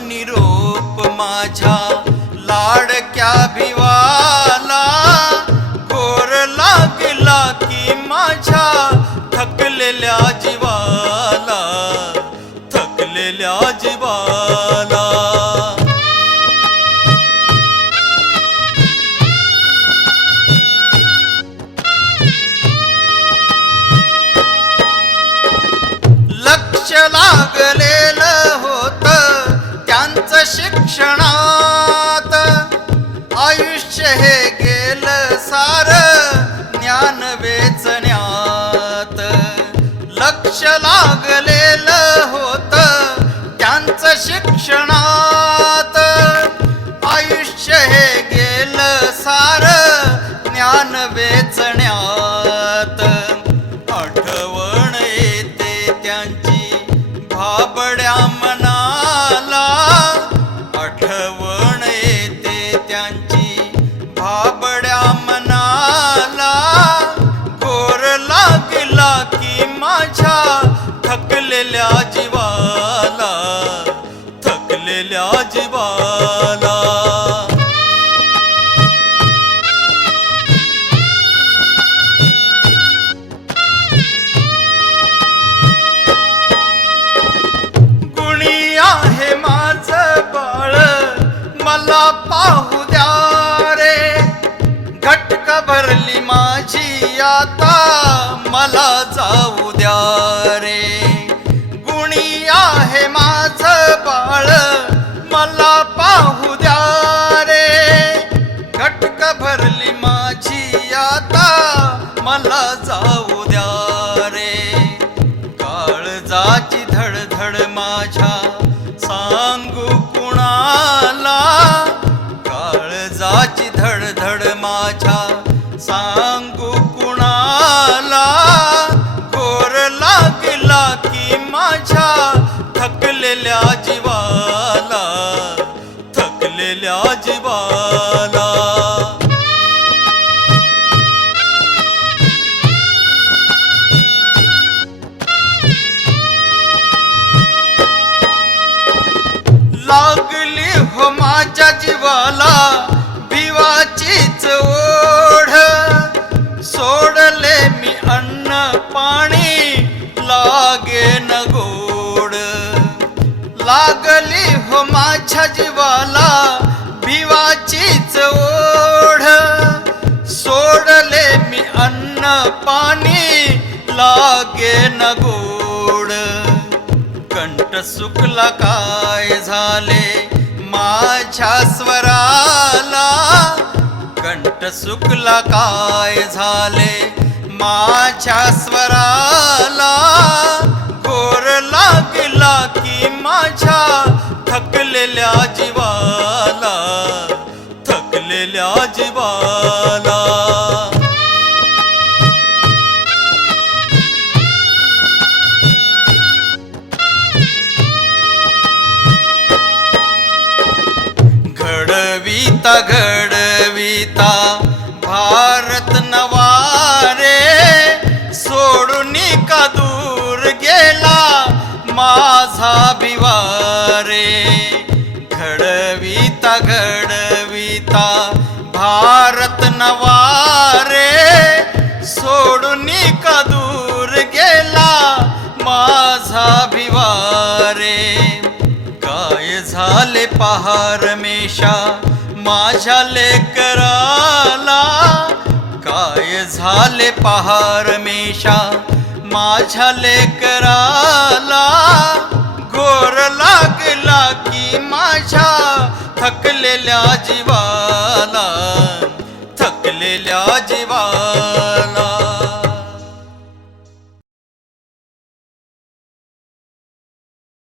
निरोप माझ्या लाडक्या भिवाला, गोर लागला की माझ्या थकलेल्या जीवाला, थकलेल्या जीवाला. लक्ष लागलेलं होत त्यांचं शिक्षणात, आयुष्य हे गेलं सार ज्ञान वेचण्यात. लक्ष लागलेलं होत त्यांचं शिक्षणात, आयुष्य हे गेलं सार ज्ञान वेचण्यात. आठवण येते त्यांची भाबड्या मनाला, आठवण येते त्यांची भाबड्या मनाला, गोर लागला की माझ्या थकलेल्या जीवाला, थकलेल्या जीवाला. गुणी आहे माझं बाळ मला पाहू द्या रे, घटक भरली माझी आता मला जाऊ द्या रे. गुणी आहे माझं बाळ मला पाहू द्या रे, घटक भरली माझी आता मला जाऊ द्या रे. काळजाची धडधड माझ्या सांगू कुणाला, काळजाची धडधड माझ्या सांगू कुणाला, गोर लागला की माझ्या थकलेल्या जीवाला, थकलेल्या जीवाला. लागली हो माझ्या जीवाला भिवाचीच ओढ, सोडले मी अन्न पाणी लागे न गोड. लागली हो माझ्या जीवाला भिवाचीच ओढ, सोडले मी अन्न पाणी लागे न गोड. कंठ सुकला काय झाले माझ्या स्वराला, कंठ सुकला काय झाले माझ्या स्वराला, गोर लागला की माझ्या थकलेल्या जीवाला, थकलेल्या जीवाला. घडविता घडविता भारत नवारे, सोडून का दूर गेला माझा भिवारे. घडविता घडविता भारत नवारे, सोडून का दूर गेला माझा भिवारे. काय झाले पहार मेषा माझ्या लेकराला, काय झाले पहार मेषा माझ्या लेकराला, गोर लागला की माझ्या थकलेल्या जीवाला, थकलेल्या जीवाला.